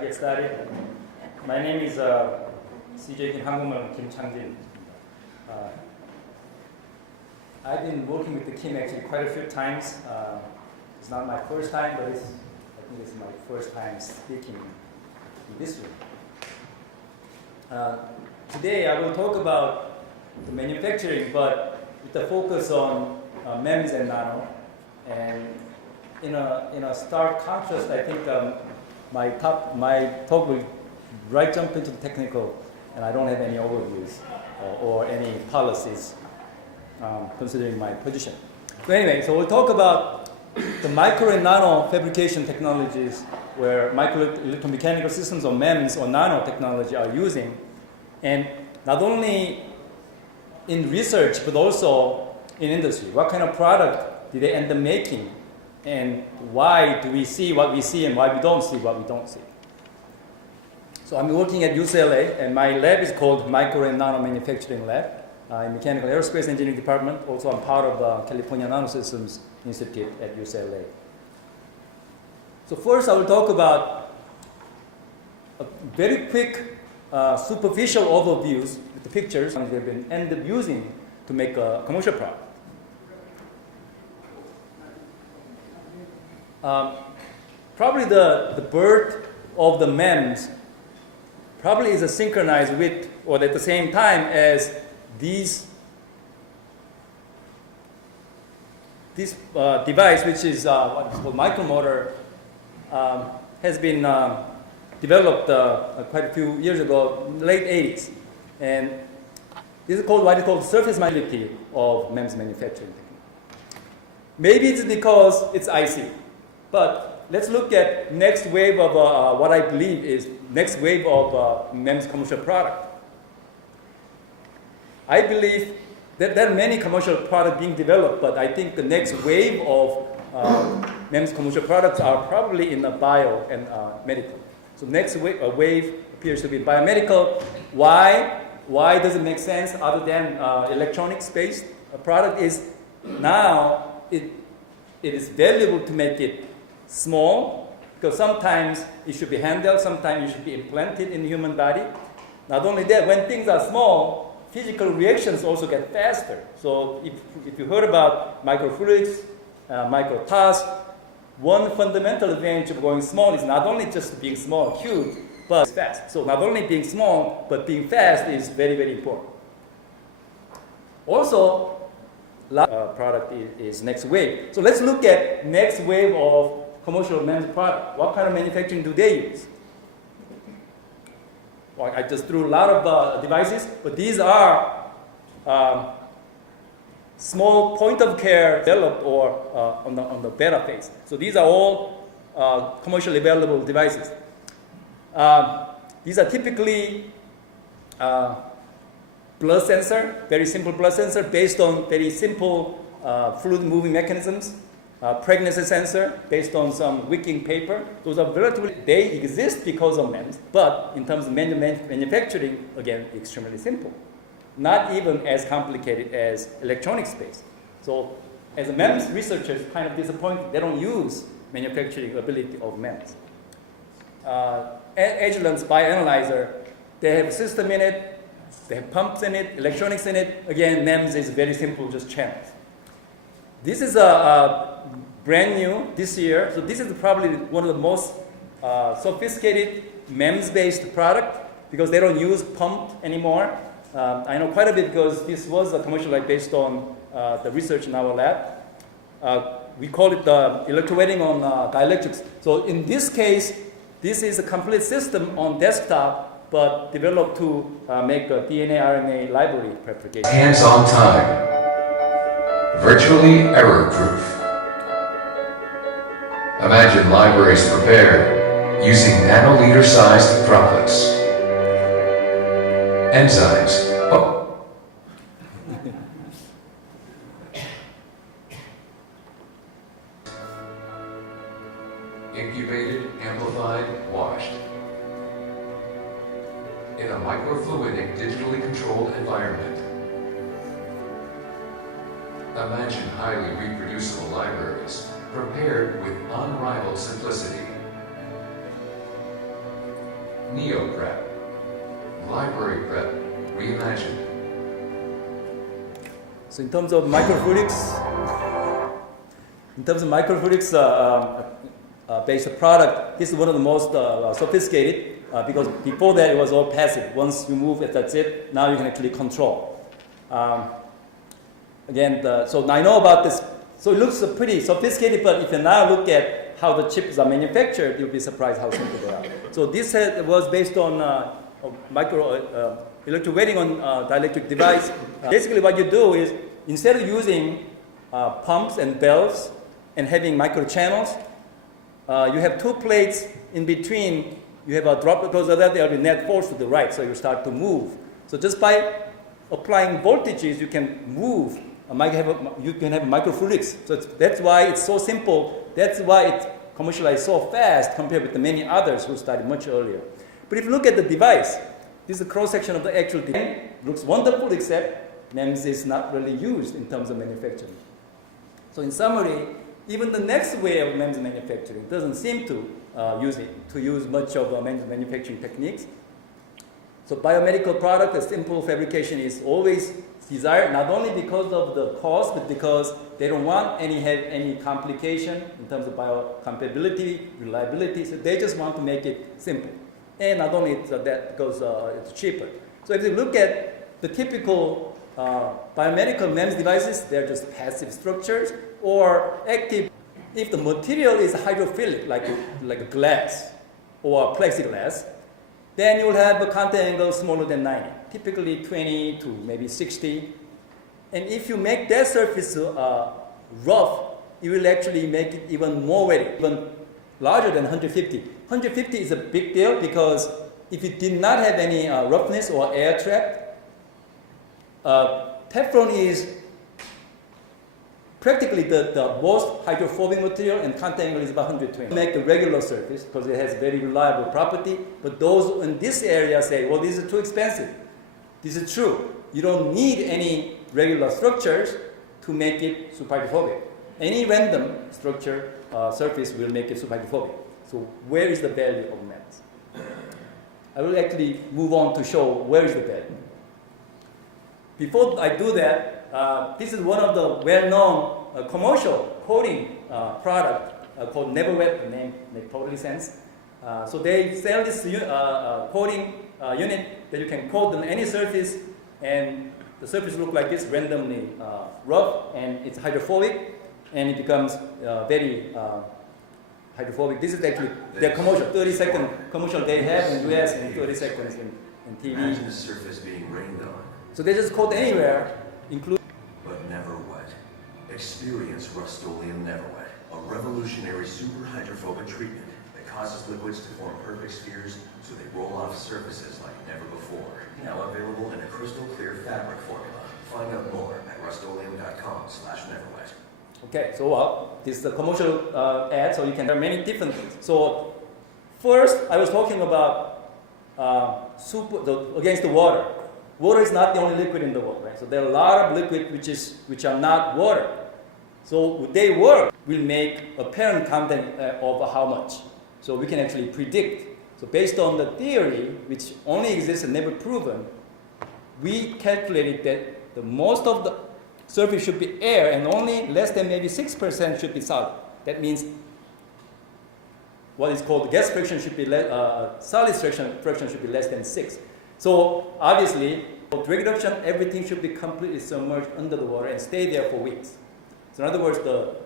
Get started. My name is CJ Kim Chang-jin. I've been working with the Kim actually quite a few times. It's not my first time, but I think it's my first time speaking in this room. Today I will talk about the manufacturing, but with the focus on MEMS and nano. And in a stark contrast, I think my talk will jump into the technical, and I don't have any overviews or any policies considering my position. So anyway, so we'll talk about the micro and nano fabrication technologies where micro electromechanical systems or MEMS or nanotechnology are using, and not only in research but also in industry. What kind of product did they end up making? And why do we see what we see and why we don't see what we don't see? So I'm working at UCLA, and my lab is called Micro and Nano Manufacturing Lab in Mechanical Aerospace Engineering Department. Also, I'm part of the California Nanosystems Institute at UCLA. So first, I will talk about a very quick, superficial overviews with the pictures they've been end up using to make a commercial product. Probably the birth of the MEMS probably is synchronized with or at the same time as this device, which is what is called micromotor, has been developed quite a few years ago, late 80s. And this is called what is called surface mobility of MEMS manufacturing. Maybe it's because it's IC. But let's look at next wave of what I believe is next wave of MEMS commercial product. I believe that there are many commercial products being developed, but I think the next wave of MEMS commercial products are probably in the bio and medical. So next wave appears to be biomedical. Why? Why does it make sense other than electronics-based? A product is now it is valuable to make it small, because sometimes it should be handled, sometimes it should be implanted in the human body. Not only that, when things are small, physical reactions also get faster. So if you heard about microfluidics, microtasks, one fundamental advantage of going small is not only just being small, cute, but fast. So not only being small, but being fast is very, very important. Also, product is next wave. So let's look at next wave of commercial MEMS product. What kind of manufacturing do they use? Well, I just threw a lot of devices, but these are small point-of-care developed or on the beta phase. So these are all commercially available devices. These are typically blood sensor, very simple blood sensor based on very simple fluid moving mechanisms. Pregnancy sensor based on some wicking paper. Those are relatively, they exist because of MEMS, but in terms of manufacturing, again, extremely simple. Not even as complicated as electronic space. So as a MEMS researcher, it's kind of disappointing. They don't use manufacturing ability of MEMS. Agilent's bioanalyzer, they have a system in it, they have pumps in it, electronics in it. Again, MEMS is very simple, just channels. This is a brand new this year. So this is probably one of the most sophisticated MEMS-based product because they don't use pump anymore. I know quite a bit because this was a commercial based on the research in our lab. We call it the electrowetting on dielectrics. So in this case, this is a complete system on desktop, but developed to make a DNA, RNA library preparation. Hands-on time. Virtually error-proof. Imagine libraries prepared using nanoliter-sized droplets. Enzymes. Oh. Incubated, amplified, washed. In a microfluidic, digitally controlled environment. Imagine highly reproducible libraries, prepared with unrivaled simplicity. Neo-prep. Library prep. Reimagined. So in terms of microfluidics, based product, this is one of the most sophisticated because before that it was all passive. Once you move it, that's it. Now you can actually control. So I know about this. So it looks pretty sophisticated, but if you now look at how the chips are manufactured, you'll be surprised how simple they are. So this was based on electrowetting on dielectric device. Basically what you do is, instead of using pumps and valves and having microchannels, you have two plates in between. You have a droplet because of that there will be net force to the right, so you start to move. So just by applying voltages, you can move. You can have microfluidics. So that's why it's so simple. That's why it's commercialized so fast compared with the many others who started much earlier. But if you look at the device, this is a cross-section of the actual device. Looks wonderful, except MEMS is not really used in terms of manufacturing. So in summary, even the next way of MEMS manufacturing doesn't seem to use much of MEMS manufacturing techniques. So biomedical product, a simple fabrication is always desired, not only because of the cost, but because they don't want any complication in terms of biocompatibility, reliability. So they just want to make it simple. And not only that, because it's cheaper. So if you look at the typical biomedical MEMS devices, they're just passive structures or active. If the material is hydrophilic, like a glass or plexiglass, then you will have a contact angle smaller than 90, typically 20 to maybe 60. And if you make that surface rough, you will actually make it even more wetty, even larger than 150. 150 is a big deal because if you did not have any roughness or air trap, Teflon is practically the most hydrophobic material, and contact angle is about 120. Make the regular surface because it has very reliable property, but those in this area say, well, this is too expensive. This is true. You don't need any regular structures to make it super hydrophobic. Any random structure surface will make it super hydrophobic. So where is the value of MEMS? I will actually move on to show where is the value. Before I do that, this is one of the well-known commercial coating product called NeverWet. The name makes totally sense. So they sell this coating unit that you can coat on any surface, and the surface looks like this, randomly rough, and it's hydrophobic, and it becomes very hydrophobic. This is actually their commercial, 30-second commercial they have in the US and 30 seconds in TV. Imagine the surface being rained on. So they just coat anywhere, including. But never wet. Experience Rust-Oleum NeverWet, a revolutionary super hydrophobic treatment that causes liquids to form perfect spheres so they roll off surfaces like never before. Now available in a crystal clear fabric formula. Find out more at rustoleum.com/neverwet. Okay, so this is a commercial ad, so you can have many different things. So first, I was talking about against the water. Water is not the only liquid in the world, right? So there are a lot of liquids which are not water. So they work will make apparent content of how much. So we can actually predict. So based on the theory, which only exists and never proven, we calculated that the most of the surface should be air and only less than maybe 6% should be solid. That means what is called gas fraction should be solid fraction should be less than 6. So obviously, for drag reduction, everything should be completely submerged under the water and stay there for weeks. So in other words, the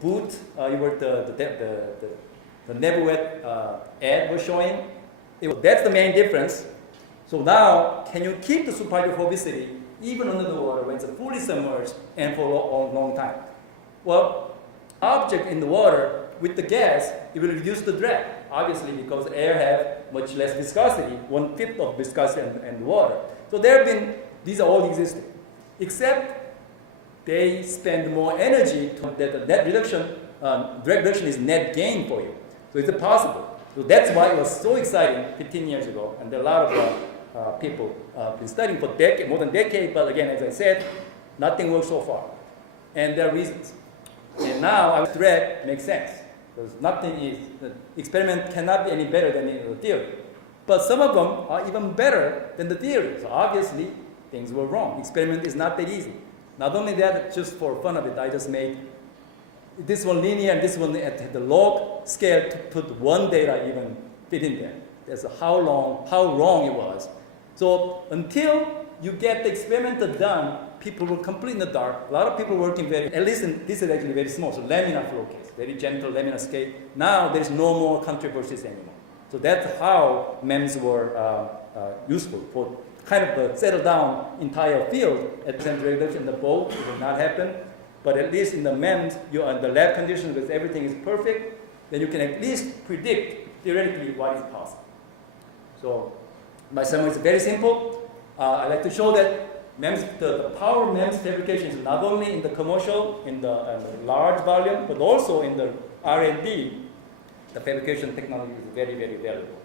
boot, the NeverWet ad was showing, that's the main difference. So now, can you keep the super hydrophobicity even under the water when it's fully submerged and for a long time? Well, object in the water with the gas, it will reduce the drag, obviously, because air have much less viscosity, 1/5 of viscosity and water. So these are all existing, except they spend more energy that the net reduction, drag reduction is net gain for you. So it's possible. So that's why it was so exciting 15 years ago, and there are a lot of people been studying for more than a decade, but again, as I said, nothing works so far. And there are reasons. And now our drag makes sense. Because the experiment cannot be any better than the theory. but some of them are even better than the theory. So obviously, things were wrong. Experiment is not that easy. Not only that, just for fun of it, I just made this one linear and this one at the log scale to put one data even fit in there. That's how wrong it was. So until you get the experiment done, people were completely in the dark. A lot of people working at least this is actually very small, so laminar flow case, very gentle laminar scale. Now there's no more controversies anymore. So that's how MEMS were useful for kind of settle down entire field at center regulation. The boat it will not happen, but at least in the MEMS, you're under lab conditions because everything is perfect, then you can at least predict theoretically what is possible. So my summary is very simple. I like to show that MEMS, the power of MEMS fabrication is not only in the commercial, in the large volume, but also in the R&D. The fabrication technology is very, very valuable.